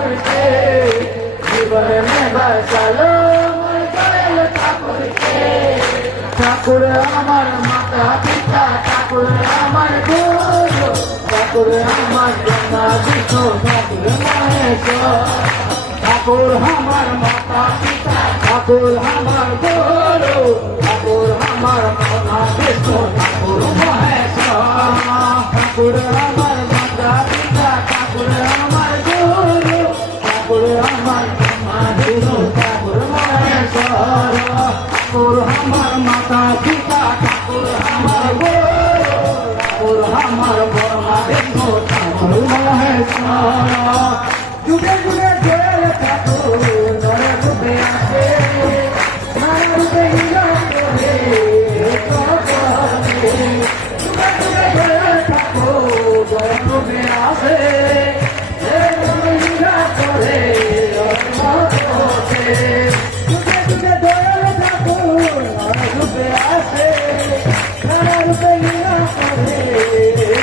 ঠাকুরকে জীবনে में बसालो मोर दयाल ठाकुरके ठाकुर আমার মাতা পিতা ঠাকুর আমার গুরু ঠাকুর আমার ব্রহ্মা বিষ্ণু ঠাকুর মহেশ্বর ঠাকুর আমার মাতা পিতা ঠাকুর আমার গুরু ঠাকুর আমার ব্রহ্মা বিষ্ণু ঠাকুর মহেশ্বর ঠাকুর আমার মাতা পিতা ঠাকুর আমার গুরু ঠাকুর আমার ব্রহ্মা বিষ্ণু ঠাকুর মহেশ্বর ঠাকুর আমার মাতা পিতা ঠাকুর আমার গুরু ঠাকুর আমার ব্রহ্মা বিষ্ণু ঠাকুর মহেশ্বর যুগে যুগে জয় ঠাকুর নরে রূপে আসে নানা রূপে হিরণ করে যুগে যুগে জয় ঠাকুর জয় রূপে আসে যুগে যুগে দয়াল ঠাকুর নরে রূপে আসে নানা রূপে হিরণ করে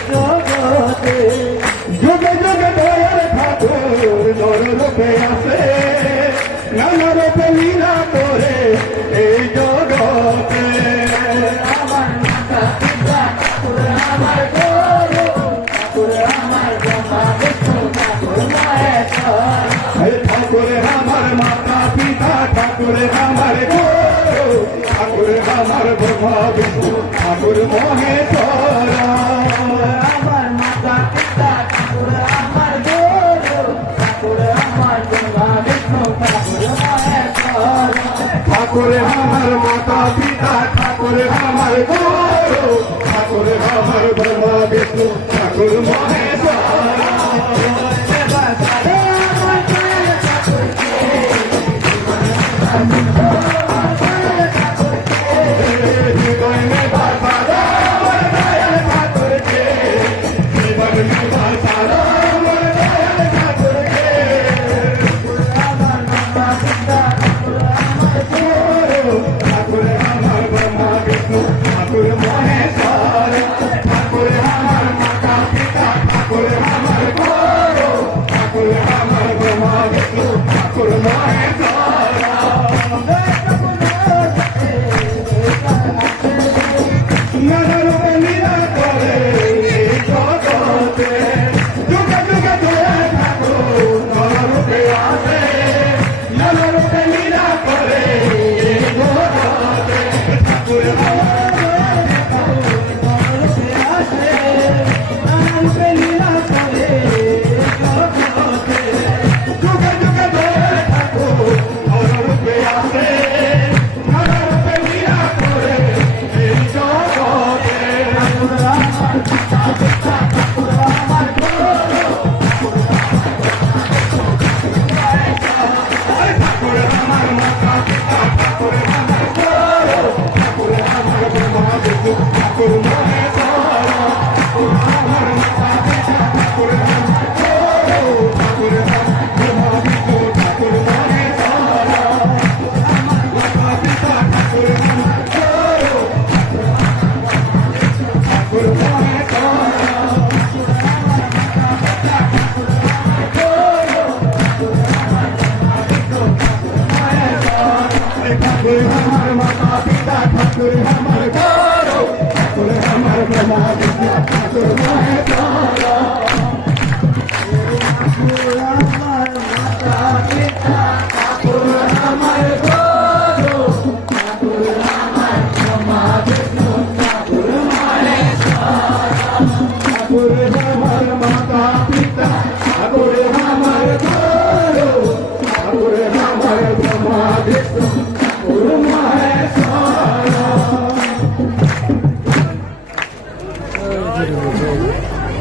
জগতে যুগে যুগে দয়াল ঠাকুর নর রূপে আসে নানা রূপে লীলা করে এই জগতে আমার মাতা পিতা ঠাকুর আমার গুরু ঠাকুর আমার ব্রহ্মা বিষ্ণু ঠাকুর মহেশ্বর ঠাকুর আমার মাতা পিতা ঠাকুর আমার গুরু ঠাকুর আমার ব্রহ্মা বিষ্ণু ঠাকুর মহেশ্বর আমার মাতা পিতা ঠাকুর আমার গুরু ঠাকুর আমার ব্রহ্মা বিষ্ণু ঠাকুর মহেশ্বর ঠাকুর আমার মাতা পিতা ঠাকুর আমার গুরু ঠাকুর আমার ব্রহ্মা বিষ্ণু ঠাকুর মহেশ্বর হৃদয় মে বাসা আমার দয়াল ঠাকুরকে জীবন মে বাসা আমার দয়াল ঠাকুরকে আমার মাতা পিতা ঠাকুর আমার গুরু ঠাকুর আমার ব্রহ্মা বিষ্ণু ঠাকুর মহেশ্বর ঠাকুর আমার মাতা পিতা ঠাকুর আমার গুরু ঠাকুর আমার ব্রহ্মা বিষ্ণু ঠাকুর মহেশ্বর নানা রূপে লীলা করে এই জগতে যুগে যুগে জয় ঠাকুর নর রূপে আসে নানা রূপে লীলা করে এই জগতে ঠাকুর যুগে যুগে জয় ঠাকুর নর রূপে আসে নানা রূপে লীলা করে এই জগতে ঠাকুর আমার মাতা পিতা ঠাকুর আমার গুরু ঠাকুর আমার ব্রহ্মা বিষ্ণু ঠাকুর মহেশ্বর ঠাকুর আমার মাতা পিতা ঠাকুর আমার গুরু ঠাকুর আমার ব্রহ্মা বিষ্ণু ঠাকুর মহেশ্বর আমার মাতা পিতা ঠাকুর আমার গুরু ঠাকুর মহেশ্বর ঠাকুর আমার মাতা পিতা ঠাকুর আমার গুরু ঠাকুর আমার ব্রহ্মা বিষ্ণু ঠাকুর মহেশ্বর আমার মাতা পিতা ঠাকুর আমার গুরু ঠাকুর আমার ব্রহ্মা বিষ্ণু ঠাকুর মহেশ্বর ঠাকুর আমার মাতা পিতা ঠাকুর আমার গুরু ঠাকুর আমার ব্রহ্মা বিষ্ণু ঠাকুর মহেশ্বর